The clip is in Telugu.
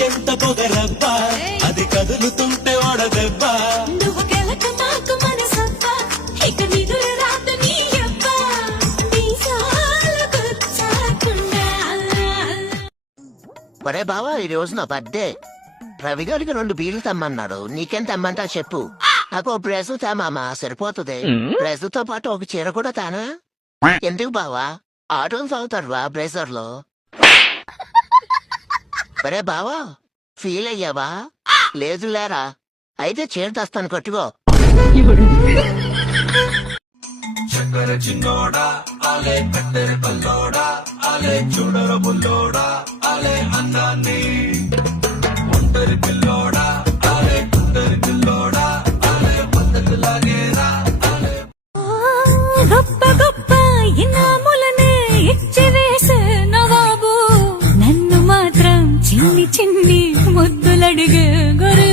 నీకెంత పొగరబ్బా అది కదులుతుంటే ఓడదెబ్బ నువ్వు గెలక నాకు మనసబ్బా ఇక నిదురు రాదు నీ అబ్బా మీసాలు గుచ్చాకుండా. ఒరే బావా ఈ రోజు నా బర్త్డే. రవి గారికి 2 బీర్లు తెమ్మన్నాడు. నీకేం తెమ్మంటా చెప్పు. నాకు బ్రెస్ తేమామా సరిపోతుంది. బ్రెస్ తో పాటు ఒక చీర కూడా తానా? ఎందుకు బావా ఆటోలు తాగుతారువా బ్రేజర్ లో? ఒరే బావా ఫీల్ అయ్యావా? లేదు లేరా? అయితే చీర తెస్తాను కొట్టుకో. చక్కర చిన్నోడా ఆలే కత్తెర పల్లోడా ఆలే చూడర బుల్లోడా ఆలే అందాన్ని ఒంటరి పిల్లోడా ఆలే కుందరి పిల్లోడా ఆలే పద్ధతి లాగేరా ఆలే. గొప్ప గొప్ప ఇనాములనే ఇచ్చి వేసే నవాబు నన్ను మాత్రం చిన్ని చిన్ని ముద్దులడిగే గొర్రె